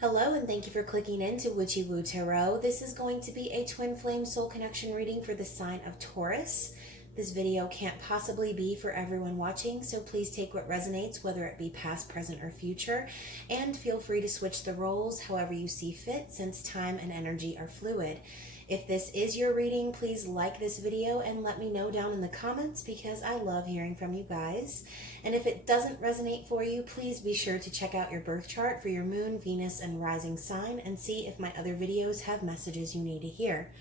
Hello, and thank you for clicking into Witchy-Woo Tarot. This is going to be a twin flame soul connection reading for the sign of Taurus. This video can't possibly be for everyone watching, so please take what resonates, whether it be past, present, or future, and feel free to switch the roles however you see fit, since time and energy are fluid. If this is your reading, please like this video and let me know down in the comments because I love hearing from you guys. And if it doesn't resonate for you, please be sure to check out your birth chart for your moon, Venus, and rising sign and see if my other videos have messages you need to hear.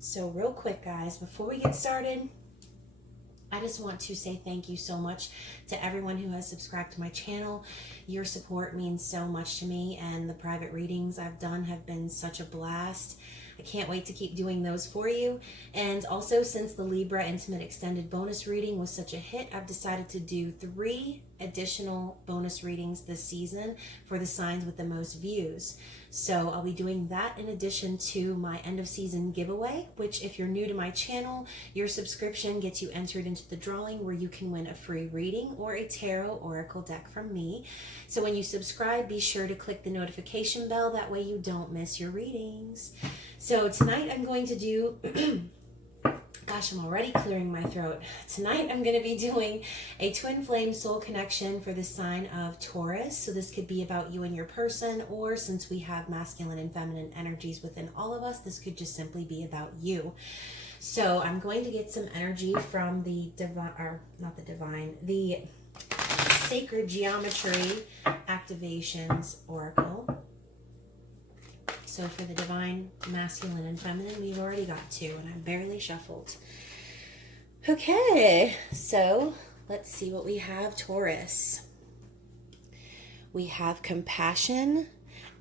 So real quick, guys, before we get started, I just want to say thank you so much to everyone who has subscribed to my channel. Your support means so much to me, and the private readings I've done have been such a blast. I can't wait to keep doing those for you. And also, since the Libra Intimate Extended bonus reading was such a hit, I've decided to do 3 additional bonus readings this season for the signs with the most views. So I'll be doing that in addition to my end of season giveaway, which if you're new to my channel, your subscription gets you entered into the drawing where you can win a free reading or a tarot oracle deck from me. So when you subscribe, be sure to click the notification bell. That way you don't miss your readings. So tonight I'm going to do, gosh, I'm already clearing my throat. Tonight I'm going to be doing a twin flame soul connection for the sign of Taurus. So this could be about you and your person, or since we have masculine and feminine energies within all of us, this could just simply be about you. So I'm going to get some energy from the divine, or not the divine, the Sacred Geometry Activations Oracle. So for the divine, masculine, and feminine, we've already got 2, and I barely shuffled. Okay, so let's see what we have, Taurus. We have compassion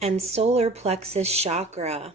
and solar plexus chakra.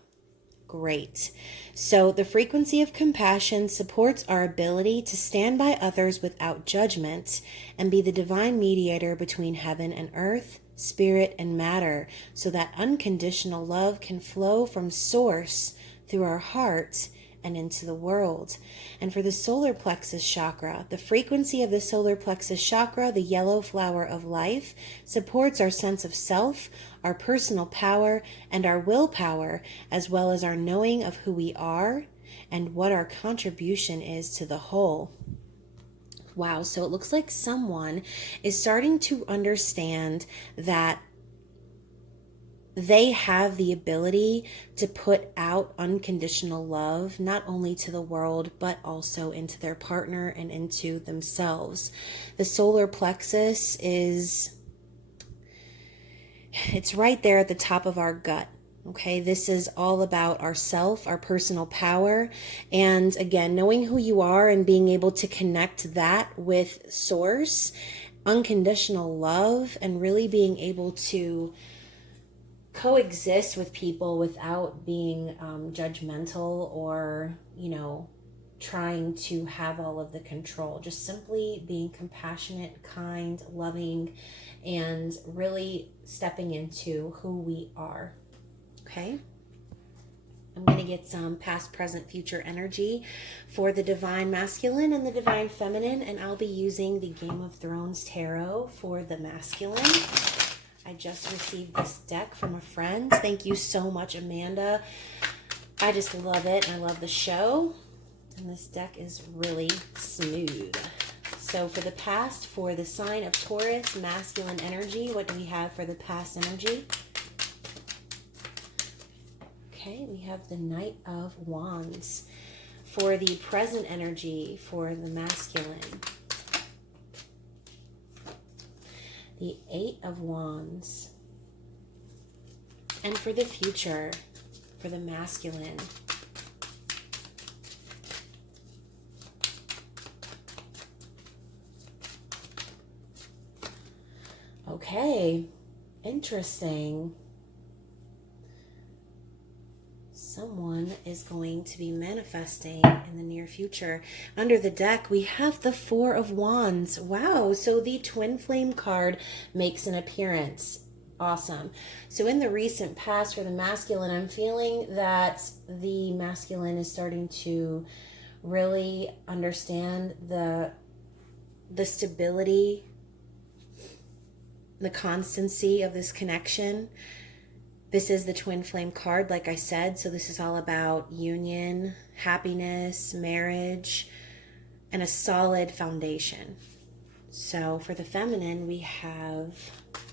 Great. So the frequency of compassion supports our ability to stand by others without judgment and be the divine mediator between heaven and earth, spirit and matter, so that unconditional love can flow from source through our heart and into the world. And for the solar plexus chakra, the frequency of the solar plexus chakra, the yellow flower of life, supports our sense of self, our personal power, and our willpower, as well as our knowing of who we are and what our contribution is to the whole. Wow, so it looks like someone is starting to understand that they have the ability to put out unconditional love, not only to the world, but also into their partner and into themselves. The solar plexus it's right there at the top of our gut. Okay, this is all about ourself, our personal power, and again, knowing who you are and being able to connect that with source, unconditional love, and really being able to coexist with people without being judgmental or, trying to have all of the control. Just simply being compassionate, kind, loving, and really stepping into who we are. Okay, I'm going to get some past, present, future energy for the divine masculine and the divine feminine, and I'll be using the Game of Thrones tarot for the masculine. I just received this deck from a friend. Thank you so much, Amanda. I just love it, and I love the show, and this deck is really smooth. So for the past, for the sign of Taurus, masculine energy, what do we have for the past energy? Okay, we have the Knight of Wands. For the present energy for the masculine, the 8 of Wands. And for the future, for the masculine, okay, interesting. Someone is going to be manifesting in the near future. Under the deck, we have the 4 of Wands. Wow, so the twin flame card makes an appearance. Awesome. So in the recent past for the masculine, I'm feeling that the masculine is starting to really understand the stability, the constancy of this connection. This is the twin flame card, like I said. So this is all about union, happiness, marriage, and a solid foundation. So for the feminine, we have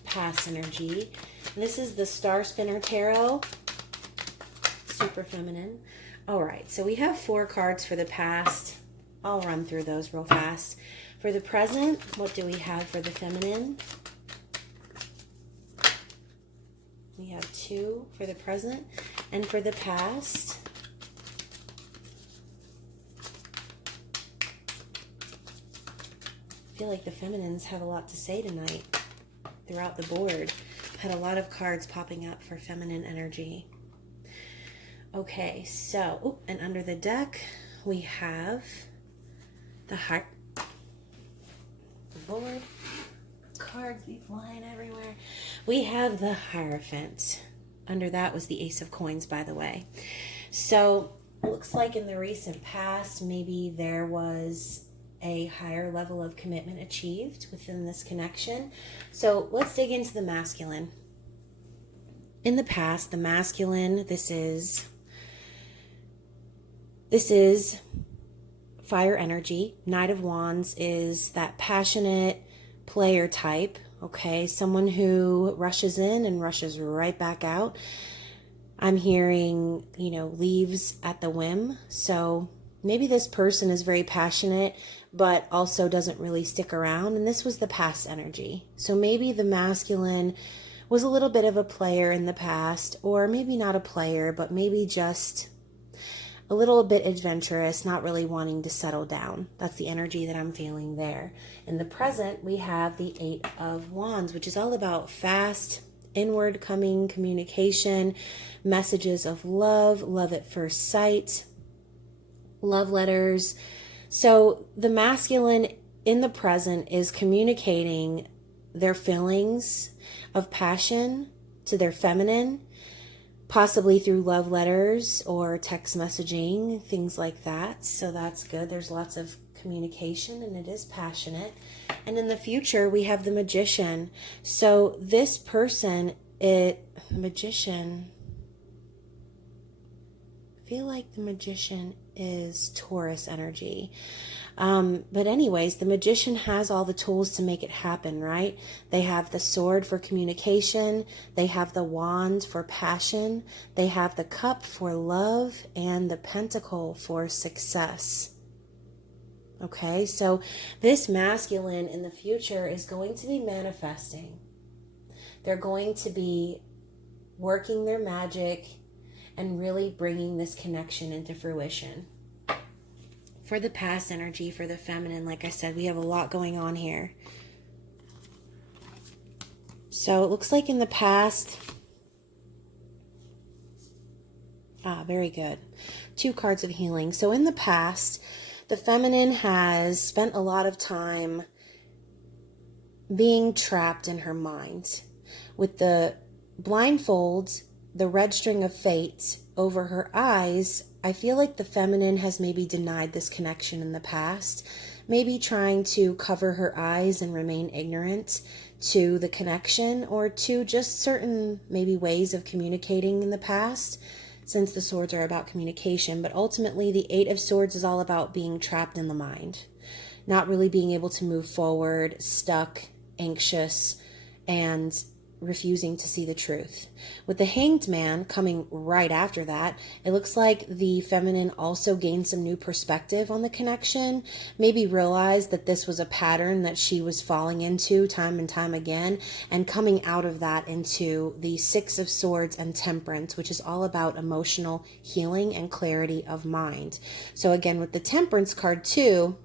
past energy. This is the Star Spinner Tarot, super feminine. All right, so we have 4 cards for the past. I'll run through those real fast. For the present, what do we have for the feminine? We have 2 for the present. And for the past, I feel like the feminines have a lot to say tonight throughout the board. Had a lot of cards popping up for feminine energy. Okay, so, and under the deck, we have the heart. Lord, cards be flying everywhere. We have the Hierophant. Under that was the Ace of Coins, by the way. So looks like in the recent past, maybe there was a higher level of commitment achieved within this connection. So let's dig into the masculine. In the past, the masculine, this is fire energy. Knight of Wands is that passionate player type, okay? Someone who rushes in and rushes right back out. I'm hearing, leaves at the whim. So maybe this person is very passionate, but also doesn't really stick around. And this was the past energy. So maybe the masculine was a little bit of a player in the past, or maybe not a player, but maybe just a little bit adventurous, not really wanting to settle down. That's the energy that I'm feeling there. In the present, we have the 8 of Wands, which is all about fast, inward coming communication, messages of love, love at first sight, love letters. So the masculine in the present is communicating their feelings of passion to their feminine, possibly through love letters or text messaging, things like that. So that's good. There's lots of communication and it is passionate. And in the future, we have the Magician. So this person, Magician, I feel like the Magician is Taurus energy. But anyways, the Magician has all the tools to make it happen, right? They have the sword for communication. They have the wand for passion. They have the cup for love and the pentacle for success. Okay, so this masculine in the future is going to be manifesting. They're going to be working their magic and really bringing this connection into fruition. For the past energy, for the feminine, like I said, we have a lot going on here. So it looks like in the past, very good. 2 cards of healing. So in the past, the feminine has spent a lot of time being trapped in her mind. With the blindfolds, the red string of fate over her eyes, I feel like the feminine has maybe denied this connection in the past, maybe trying to cover her eyes and remain ignorant to the connection or to just certain maybe ways of communicating in the past, since the swords are about communication. But ultimately, the 8 of Swords is all about being trapped in the mind, not really being able to move forward, stuck, anxious, and refusing to see the truth. With the Hanged Man coming right after that, it looks like the feminine also gained some new perspective on the connection, maybe realized that this was a pattern that she was falling into time and time again, and coming out of that into the 6 of Swords and Temperance, which is all about emotional healing and clarity of mind. So again, with the Temperance card too,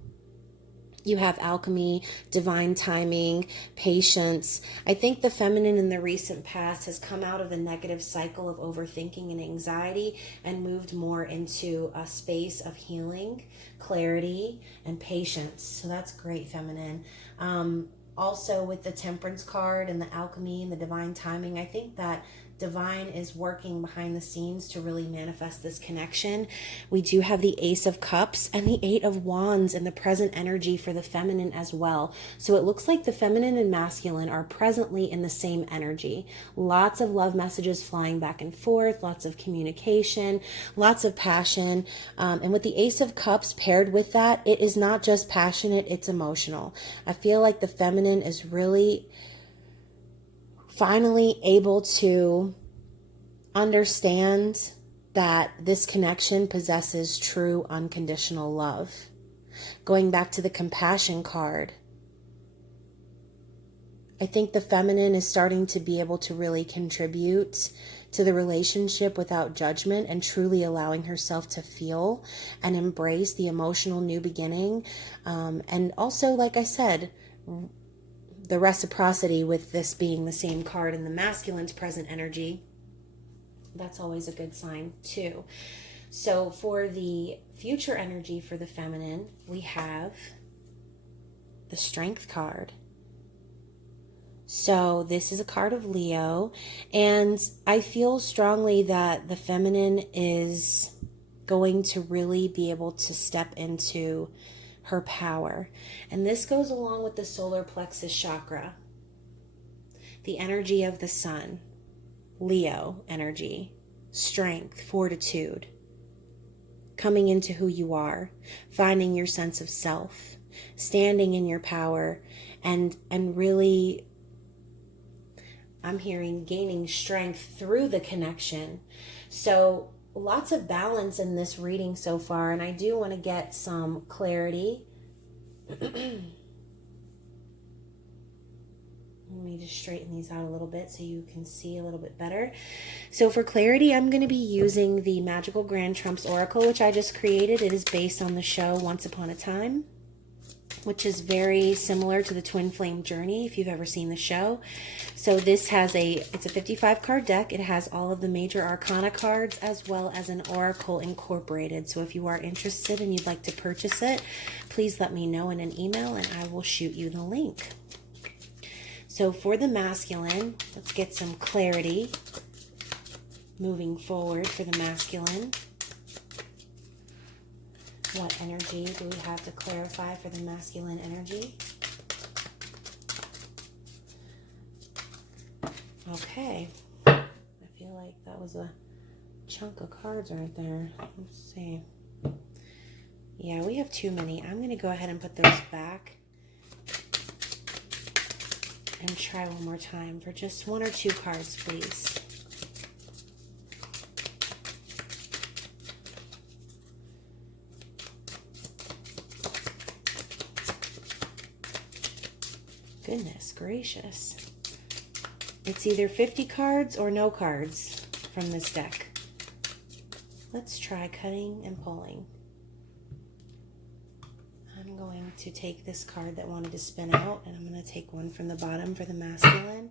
you have alchemy, divine timing, patience. I think the feminine in the recent past has come out of a negative cycle of overthinking and anxiety and moved more into a space of healing, clarity, and patience. So that's great, feminine. Also with the Temperance card and the Alchemy and the Divine Timing, I think that Divine is working behind the scenes to really manifest this connection. We do have the Ace of Cups and the Eight of Wands in the present energy for the feminine as well. So it looks like the feminine and masculine are presently in the same energy. Lots of love messages flying back and forth, lots of communication, lots of passion. And with the Ace of Cups paired with that, it is not just passionate, it's emotional. I feel like the feminine is really finally able to understand that this connection possesses true unconditional love. Going back to the Compassion card, I think the feminine is starting to be able to really contribute to the relationship without judgment and truly allowing herself to feel and embrace the emotional new beginning. And also, like I said, the reciprocity with this being the same card in the masculine's present energy, that's always a good sign too. So for the future energy for the feminine, we have the Strength card. So this is a card of Leo, and I feel strongly that the feminine is going to really be able to step into her power. And this goes along with the solar plexus chakra, the energy of the sun, Leo energy, strength, fortitude, coming into who you are, finding your sense of self, standing in your power, and really, I'm hearing gaining strength through the connection. So lots of balance in this reading so far, and I do want to get some clarity. Let me just straighten these out a little bit so you can see a little bit better. So for clarity, I'm going to be using the Magical Grand Trumps Oracle, which I just created. It is based on the show Once Upon a Time, which is very similar to the Twin Flame Journey, if you've ever seen the show. So this has it's a 55 card deck. It has all of the major arcana cards as well as an oracle incorporated. So if you are interested and you'd like to purchase it, please let me know in an email and I will shoot you the link. So for the masculine, let's get some clarity moving forward for the masculine. What energy do we have to clarify for the masculine energy? Okay. I feel like that was a chunk of cards right there. Let's see. Yeah, we have too many. I'm going to go ahead and put those back and try one more time for just one or two cards, please. Goodness gracious. It's either 50 cards or no cards from this deck. Let's try cutting and pulling. I'm going to take this card that wanted to spin out, and I'm going to take one from the bottom for the masculine.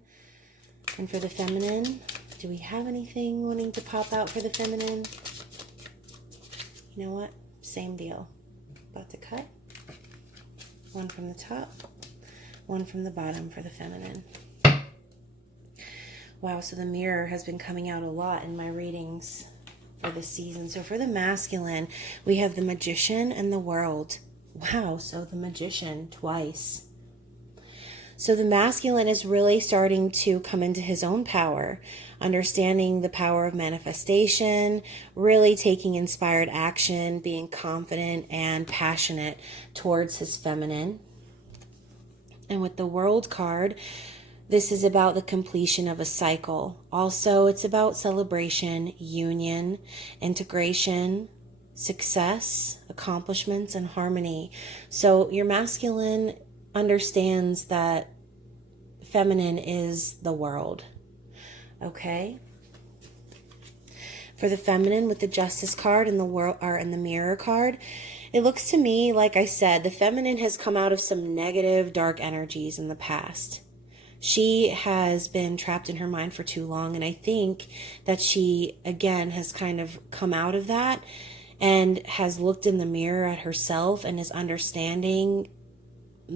And for the feminine, do we have anything wanting to pop out for the feminine? You know what? Same deal. About to cut. One from the top. One from the bottom for the feminine. Wow, so the mirror has been coming out a lot in my readings for this season. So for the masculine, we have the Magician and the World. Wow, so the Magician twice. So the masculine is really starting to come into his own power, understanding the power of manifestation, really taking inspired action, being confident and passionate towards his feminine. And with the World card, this is about the completion of a cycle. Also, it's about celebration, union, integration, success, accomplishments, and harmony. So your masculine understands that feminine is the world. Okay? For the feminine, with the Justice card and the Mirror card, it looks to me, like I said, the feminine has come out of some negative, dark energies in the past. She has been trapped in her mind for too long, and I think that she, again, has kind of come out of that and has looked in the mirror at herself and is understanding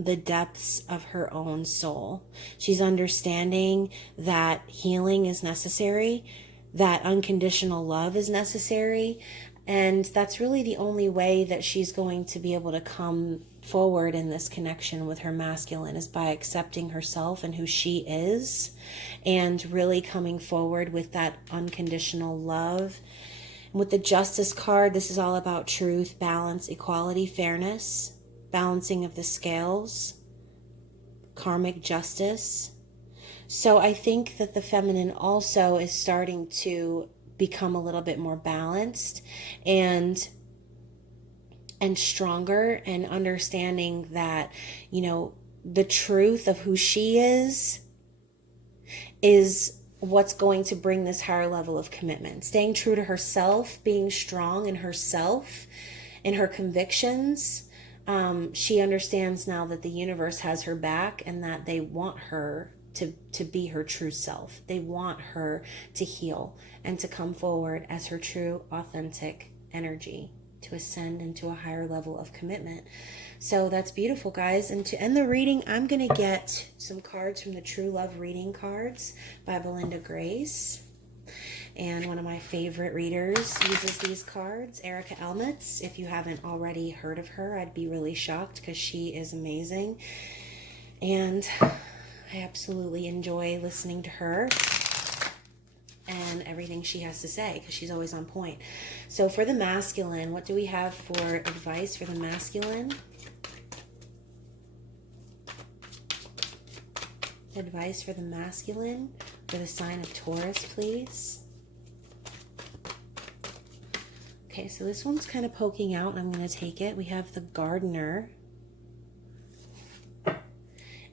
the depths of her own soul. She's understanding that healing is necessary, that unconditional love is necessary, and that's really the only way that she's going to be able to come forward in this connection with her masculine, is by accepting herself and who she is, and really coming forward with that unconditional love. And with the Justice card, this is all about truth, balance, equality, fairness, balancing of the scales, karmic justice. So I think that the feminine also is starting to become a little bit more balanced and stronger, and understanding that, you know, the truth of who she is what's going to bring this higher level of commitment. Staying true to herself, being strong in herself, in her convictions. She understands now that the universe has her back, and that they want her to be her true self. They want her to heal and to come forward as her true, authentic energy, to ascend into a higher level of commitment. So that's beautiful, guys. And to end the reading, I'm going to get some cards from the True Love Reading Cards by Belinda Grace. And one of my favorite readers uses these cards, Erica Elmitz. If you haven't already heard of her, I'd be really shocked, because she is amazing. And I absolutely enjoy listening to her and everything she has to say, because she's always on point. So for the masculine, what do we have for advice for the masculine? Advice for the masculine for the sign of Taurus, please. Okay, so this one's kind of poking out, and I'm going to take it. We have the Gardener.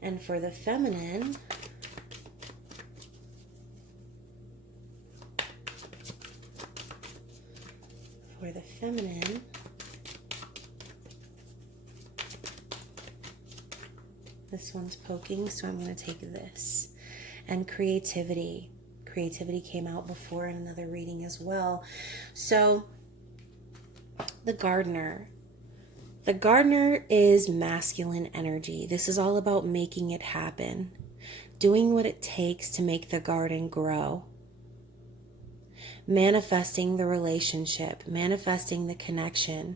And for the feminine, this one's poking, so I'm going to take this. And creativity. Creativity came out before in another reading as well. So the Gardener. The Gardener is masculine energy. This is all about making it happen, doing what it takes to make the garden grow, manifesting the relationship, manifesting the connection,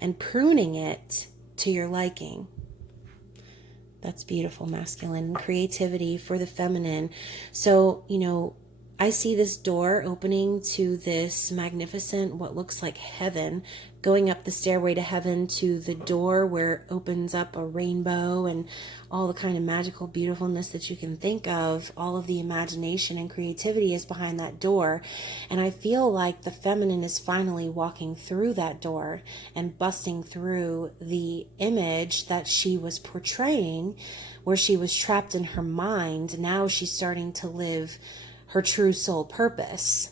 and pruning it to your liking. That's beautiful, masculine. Creativity for the feminine. So, you know, I see this door opening to this magnificent, what looks like heaven, going up the stairway to heaven to the door where it opens up a rainbow and all the kind of magical beautifulness that you can think of. All of the imagination and creativity is behind that door. And I feel like the feminine is finally walking through that door and busting through the image that she was portraying, where she was trapped in her mind. Now she's starting to live her true soul purpose.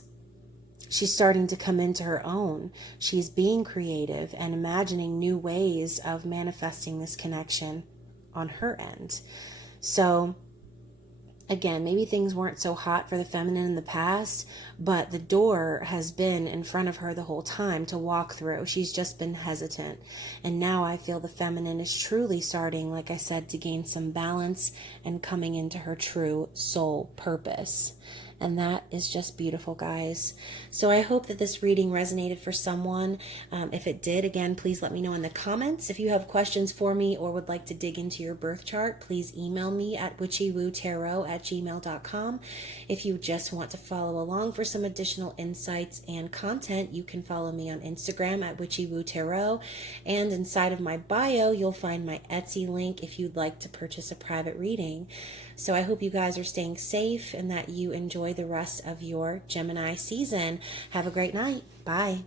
She's starting to come into her own. She's being creative and imagining new ways of manifesting this connection on her end. So again, maybe things weren't so hot for the feminine in the past, but the door has been in front of her the whole time to walk through. She's just been hesitant. And now I feel the feminine is truly starting, like I said, to gain some balance and coming into her true soul purpose. And that is just beautiful, guys. So I hope that this reading resonated for someone. If it did, again, please let me know in the comments. If you have questions for me or would like to dig into your birth chart, please email me at witchywotarot@gmail.com. If you just want to follow along for some additional insights and content, you can follow me on Instagram at witchywotarot. And inside of my bio, you'll find my Etsy link if you'd like to purchase a private reading. So I hope you guys are staying safe and that you enjoy the rest of your Gemini season. Have a great night. Bye.